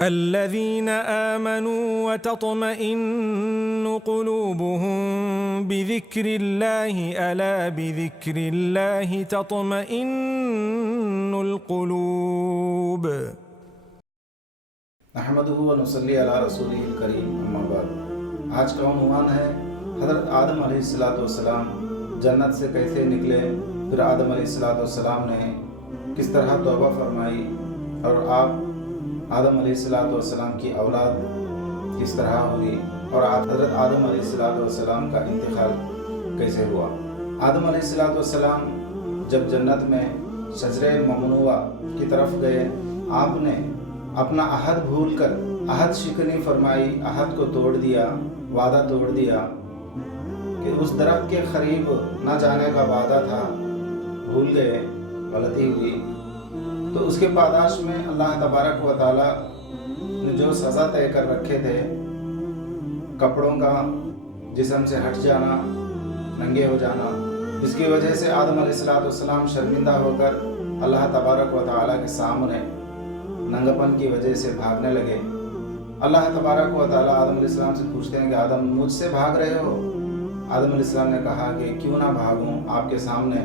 الذين آمنوا وتطمئن قلوبهم بذكر الله ألا بذكر الله تطمئن القلوب نحمده ونصلي على رسوله الكريم اما بعد۔ آج کا عنوان ہے حضرت آدم علیہ السلام جنت سے کیسے نکلے، پھر آدم علیہ السلام نے کس طرح توبہ فرمائی، اور آپ آدم علیہ السلام کی اولاد کس طرح ہوئی، اور حضرت آدم علیہ السلام کا انتقال کیسے ہوا۔ آدم علیہ السلام جب جنت میں شجرہ ممنوعہ کی طرف گئے، آپ نے اپنا عہد بھول کر عہد شکنی فرمائی، عہد کو توڑ دیا، وعدہ توڑ دیا کہ اس درخت کے قریب نہ جانے کا وعدہ تھا، بھول گئے، غلطی ہوئی۔ تو اس کے پاداش میں اللہ تبارک و تعالیٰ نے جو سزا طے کر رکھے تھے، کپڑوں کا جسم سے ہٹ جانا، ننگے ہو جانا، اس کی وجہ سے آدم علیہ السلام شرمندہ ہو کر اللہ تبارک و تعالیٰ کے سامنے ننگپن کی وجہ سے بھاگنے لگے۔ اللہ تبارک و تعالیٰ آدم علیہ السلام سے پوچھتے ہیں کہ آدم مجھ سے بھاگ رہے ہو؟ آدم علیہ السلام نے کہا کہ کیوں نہ بھاگوں، آپ کے سامنے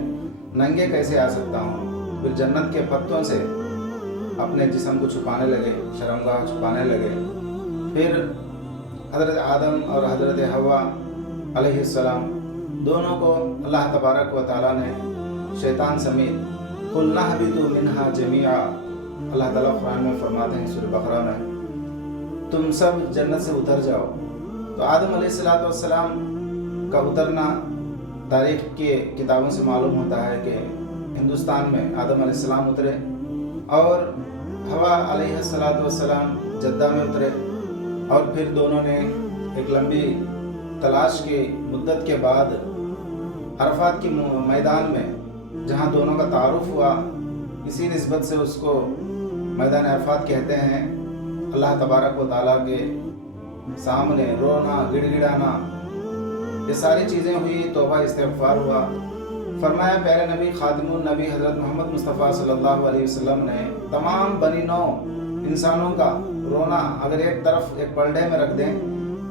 ننگے کیسے آ سکتا ہوں۔ پھر جنت کے پتوں سے اپنے جسم کو چھپانے لگے، شرمگاہ چھپانے لگے۔ پھر حضرت آدم اور حضرت حوا علیہ السلام دونوں کو اللہ تبارک و تعالیٰ نے شیطان سمیت قُلْنَا اهْبِطُوا مِنْهَا جَمِيعًا، اللہ تعالیٰ قرآن میں فرماتے ہیں سورہ بقرہ میں، تم سب جنت سے اتر جاؤ۔ تو آدم علیہ السلام کا اترنا تاریخ کی کتابوں سے معلوم ہوتا ہے کہ ہندوستان میں آدم علیہ السلام اترے، اور حوا علیہ السلام جدہ میں اترے، اور پھر دونوں نے ایک لمبی تلاش کی مدت کے بعد عرفات کی میدان میں جہاں دونوں کا تعارف ہوا، اسی نسبت سے اس کو میدان عرفات کہتے ہیں، اللہ تبارک و تعالیٰ کے سامنے رونا، گڑ گڑانا، یہ ساری چیزیں ہوئی، توبہ استغفار ہوا۔ فرمایا پیارے نبی خاتم النبی حضرت محمد مصطفیٰ صلی اللہ علیہ وسلم نے تمام بنی نوع انسانوں کا رونا اگر ایک طرف ایک پلڑے میں رکھ دیں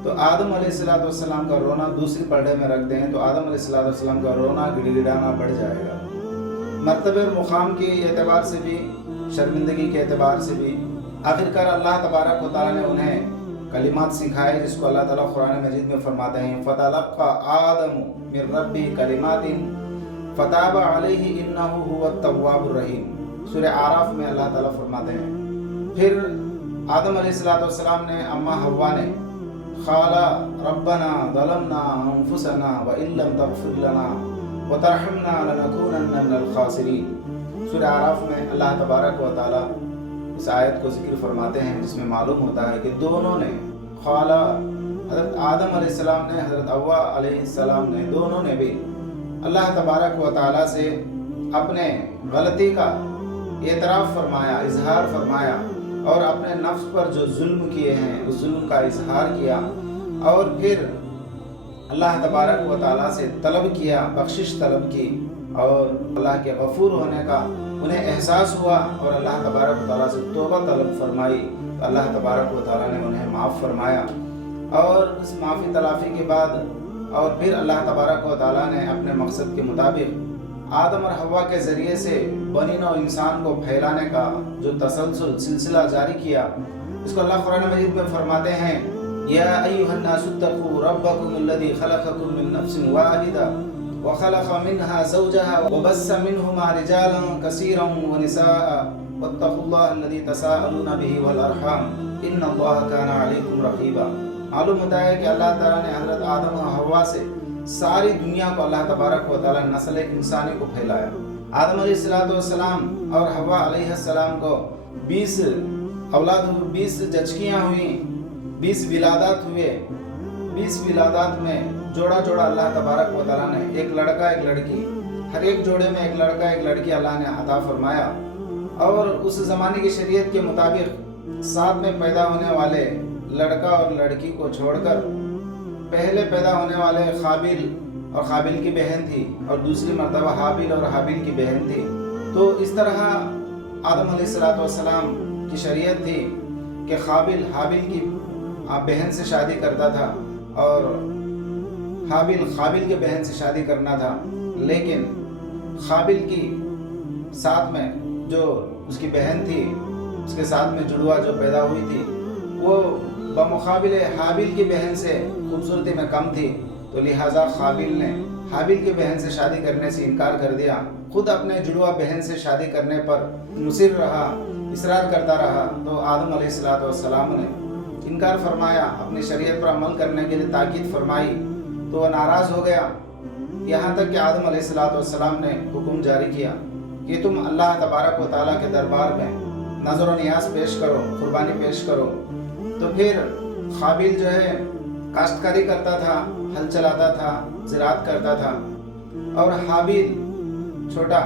تو آدم علیہ السلام کا رونا دوسری پلڑے میں رکھ دیں تو آدم علیہ السلام کا رونا گڑ گڑانا بڑھ جائے گا۔ مرتبہ اور مقام کے اعتبار سے بھی، شرمندگی کے اعتبار سے بھی، آخرکار اللہ تبارک و تعالیٰ نے انہیں کلمات سکھائے، جس کو اللہ تعالیٰ قرآن مجید میں فرماتے ہیں فَتَلَقَّى آدَمُ مِن رَبِّهِ كَلِمَاتٍ فَتَابَ عَلَيْهِ إِنَّهُ هُوَ التَّوَّابُ الرَّحِيمُ، سورہ اعراف میں اللہ تعالیٰ فرماتے ہیں۔ پھر آدم علیہ السلام نے اما حوا نے قال ربنا ظلمنا انفسنا وان لم تغفر لنا وترحمنا لنكونن من الخاسرین، سورہ اعراف میں اللہ تبارک و تعالیٰ اس آیت کو ذکر فرماتے ہیں، جس میں معلوم ہوتا ہے کہ دونوں نے قال، حضرت آدم علیہ السلام نے، حضرت حوا علیہ السلام نے، دونوں نے بھی اللہ تبارک و تعالیٰ سے اپنے غلطی کا اعتراف فرمایا، اظہار فرمایا، اور اپنے نفس پر جو ظلم کیے ہیں اس ظلم کا اظہار کیا، اور پھر اللہ تبارک و تعالیٰ سے طلب کیا، بخشش طلب کی، اور اللہ کے غفور ہونے کا انہیں احساس ہوا، اور اللہ تبارک و تعالیٰ سے توبہ طلب فرمائی تو اللہ تبارک و تعالیٰ نے انہیں معاف فرمایا۔ اور اس معافی تلافی کے بعد اور پھر اللہ تبارک و تعالیٰ نے اپنے مقصد کے مطابق آدم اور حوا کے ذریعے سے بنی نوع انسان کو پھیلانے کا جو تسلسل سلسلہ جاری کیا، اس کو اللہ قرآن مجید میں فرماتے ہیں یا ایھا الناس اتقوا ربکم الذی خلقکم من نفس واحدہ وخلق منها زوجها وبث منهما رجالا كثيرا ونساء واتقوا الله الذي تساءلون به والارحام ان الله كان عليكم رقيبا۔ معلوم ہوتا ہے کہ اللہ تعالیٰ نے حضرت آدم و حوا سے ساری دنیا کو اللہ تبارک و تعالیٰ نسل انسانی کو پھیلایا۔ آدم علیہ السلام اور حوا علیہ السلام کو 20 اولاد، 20 جچکیاں ہوئیں، 20 ولادات ہوئے، 20 ولادات میں جوڑا جوڑا اللہ تبارک و تعالیٰ نے، ایک لڑکا ایک لڑکی، ہر ایک جوڑے میں ایک لڑکا ایک لڑکی اللہ نے عطا فرمایا۔ اور اس زمانے کی شریعت کے مطابق ساتھ میں پیدا ہونے والے لڑکا اور لڑکی کو چھوڑ کر پہلے پیدا ہونے والے قابل اور قابل کی بہن تھی، اور دوسری مرتبہ حابل اور حابل کی بہن تھی۔ تو اس طرح آدم علیہ السلام کی شریعت تھی کہ قابل حابل کی بہن سے شادی کرتا تھا اور حابل قابل کے بہن سے شادی کرنا تھا، لیکن قابل کی ساتھ میں جو اس کی بہن تھی، اس کے ساتھ میں جڑوا جو پیدا ہوئی تھی، وہ بمقابل حابل کی بہن سے خوبصورتی میں کم تھی، تو لہٰذا قابل نے حابل کی بہن سے شادی کرنے سے انکار کر دیا، خود اپنے جڑوا بہن سے شادی کرنے پر مصر رہا، اصرار کرتا رہا۔ تو آدم علیہ السلام نے انکار فرمایا، اپنی شریعت پر عمل کرنے کے لیے تاکید فرمائی، تو وہ ناراض ہو گیا، یہاں تک کہ آدم علیہ السلام نے حکم جاری کیا کہ تم اللہ تبارک و تعالیٰ کے دربار میں نظر و نیاز پیش کرو، قربانی پیش کرو۔ تو پھر قابل جو ہے کاشتکاری کرتا تھا، ہل چلاتا تھا، زراعت کرتا تھا، اور حابل چھوٹا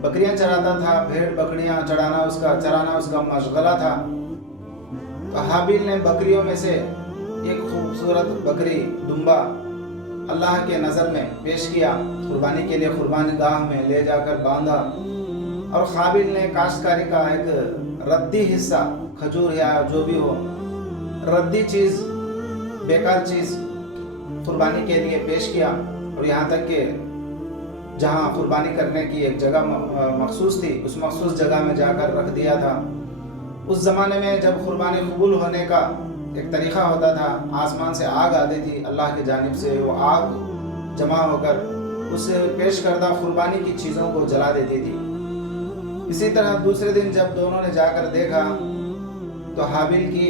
بکریاں چراتا تھا، بھیڑ بکریاں چرانا اس کا مشغلہ تھا۔ تو حابل نے بکریوں میں سے ایک خوبصورت بکری دمبا اللہ کے نظر میں پیش کیا، قربانی کے لیے قربانی گاہ میں لے جا کر باندھا، اور قابل نے کاشتکاری کا ایک ردی حصہ، کھجور یا جو بھی ہو، ردی چیز، بیکار چیز قربانی کے لیے پیش کیا، اور یہاں تک کہ جہاں قربانی کرنے کی ایک جگہ مخصوص تھی، اس مخصوص جگہ میں جا کر رکھ دیا تھا۔ اس زمانے میں جب قربانی قبول ہونے کا ایک طریقہ ہوتا تھا، آسمان سے آگ آتی تھی اللہ کی جانب سے، وہ آگ جمع ہو کر اس پیش کردہ قربانی کی چیزوں کو جلا دیتی تھی۔ اسی طرح دوسرے دن جب دونوں نے جا کر دیکھا تو حابل کی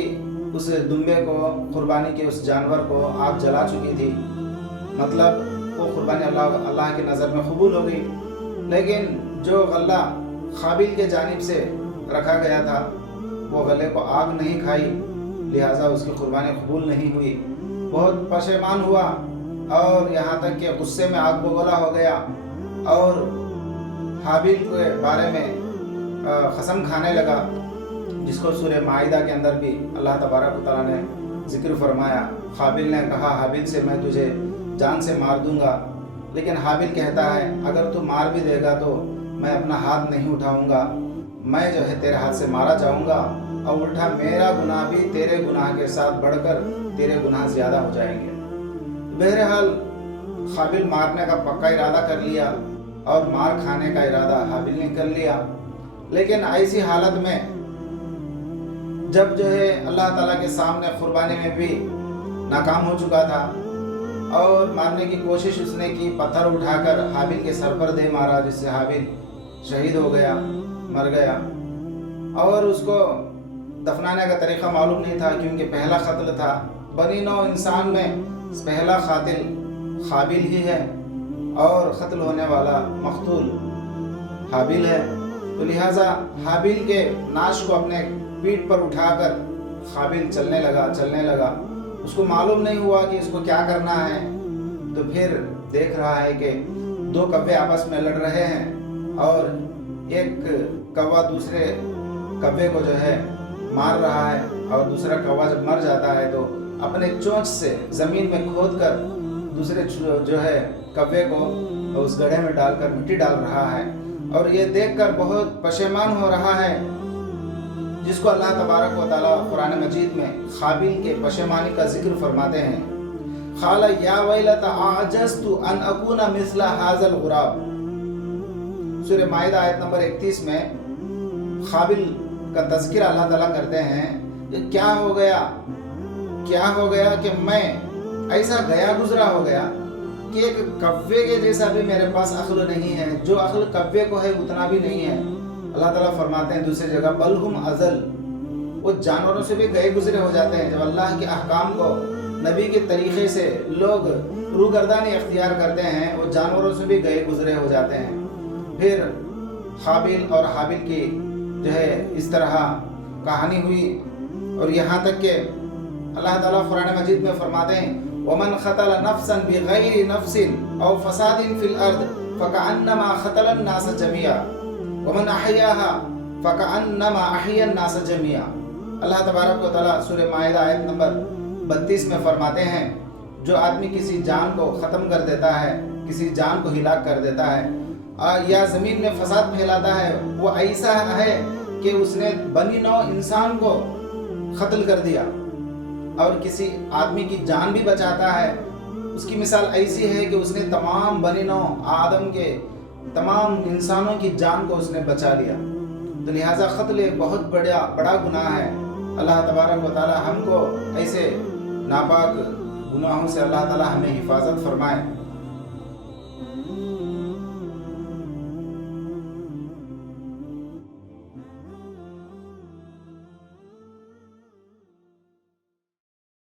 اس دمبے کو، قربانی کے اس جانور کو آگ جلا چکی تھی، مطلب وہ قربانی اللہ کی نظر میں قبول ہو گئی، لیکن جو غلہ قابل کے جانب سے رکھا گیا تھا وہ غلے کو آگ نہیں کھائی، لہٰذا اس کی قربانی قبول نہیں ہوئی۔ بہت پشیمان ہوا اور یہاں تک کہ غصے میں آگ بگولا ہو گیا، اور حابل کے بارے میں قسم کھانے لگا، جس کو سورہ مائدہ کے اندر بھی اللہ تبارک و تعالیٰ نے ذکر فرمایا۔ قابل نے کہا حابل سے میں تجھے جان سے مار دوں گا، لیکن حابل کہتا ہے اگر تو مار بھی دے گا تو میں اپنا ہاتھ نہیں اٹھاؤں گا، میں جو ہے تیرے ہاتھ سے مارا جاؤں گا، اور الٹا میرا گناہ بھی تیرے گناہ کے ساتھ بڑھ کر تیرے گناہ زیادہ ہو جائیں گے۔ بہرحال قابل مارنے کا پکا ارادہ کر لیا اور مار کھانے کا ارادہ حابل نے کر لیا، لیکن ایسی حالت میں جب جو ہے اللہ تعالیٰ کے سامنے قربانی میں بھی ناکام ہو چکا تھا، اور مارنے کی کوشش اس نے کی، پتھر اٹھا کر حابل کے سر پر دے مارا، جس سے حابل شہید ہو گیا، مر گیا، اور اس کو دفنانے کا طریقہ معلوم نہیں تھا، کیونکہ پہلا قتل تھا۔ بنی نوع انسان میں پہلا قاتل قابل ہی ہے، اور قتل ہونے والا مقتول حابل ہے، تو لہٰذا حابل کے ناش کو اپنے پیٹھ پر اٹھا کر قابل چلنے لگا، اس کو معلوم نہیں ہوا کہ اس کو کیا کرنا ہے۔ تو پھر دیکھ رہا ہے کہ دو کوے آپس میں لڑ رہے ہیں، اور ایک کوا دوسرے کوے کو جو ہے مار رہا ہے، اور دوسرا کوا جب مر جاتا ہے تو اپنے چونچ سے زمین میں کھود کر دوسرے جو ہے کوے کو اس گڑھے میں ڈال کر مٹی ڈال رہا ہے، اور یہ دیکھ کر بہت پشیمان ہو رہا ہے، جس کو اللہ تبارک و تعالیٰ قرآن مجید میں قابل کے پشیمانی کا ذکر فرماتے ہیں۔ قال یا ویلتا اعجزت ان اکون مثل هذا الغراب، سورہ مائدہ آیت نمبر 31 میں قابل کا تذکرہ اللہ تعالیٰ کرتے ہیں کہ کیا ہو گیا کہ میں ایسا گزرا ہو گیا کہ ایک کوے کے جیسا بھی میرے پاس عقل نہیں ہے، جو عقل کوے کو ہے اتنا بھی نہیں ہے۔ اللہ تعالیٰ فرماتے ہیں دوسری جگہ بل ہم ازل، وہ جانوروں سے بھی گئے گزرے ہو جاتے ہیں۔ جب اللہ کے احکام کو، نبی کے طریقے سے لوگ روگردانی اختیار کرتے ہیں، وہ جانوروں سے بھی گئے گزرے ہو جاتے ہیں۔ پھر قابل اور حابل کی جو ہے اس طرح کہانی ہوئی، اور یہاں تک کہ اللہ تعالیٰ قرآن مجید میں فرماتے ہیں وَمَنْ قَتَلَ نَفْسًا بِغَيْرِ نَفْسٍ أَوْ فَسَادٍ فِي الْأَرْضِ فَكَأَنَّمَا قَتَلَ النَّاسَ جَمِيعًا وَمَنْ أَحْيَاهَا فَكَأَنَّمَا أَحْيَا النَّاسَ جَمِيعًا۔ اللہ تبارک و تعالیٰ سورہ مائدہ آیت نمبر 32 میں فرماتے ہیں جو آدمی کسی جان کو ختم کر دیتا ہے، کسی جان کو ہلاک کر دیتا ہے، یا زمین میں فساد پھیلاتا ہے، وہ ایسا ہے کہ اس نے بنی نوع انسان کو قتل کر دیا اور کسی آدمی کی جان بھی بچاتا ہے، اس کی مثال ایسی ہے کہ اس نے تمام بنی نوع آدم کے تمام انسانوں کی جان کو اس نے بچا لیا۔ تو لہٰذا قتل ایک بہت بڑا گناہ ہے۔ اللہ تبارک و تعالی ہم کو ایسے ناپاک گناہوں سے اللہ تعالی ہمیں حفاظت فرمائے۔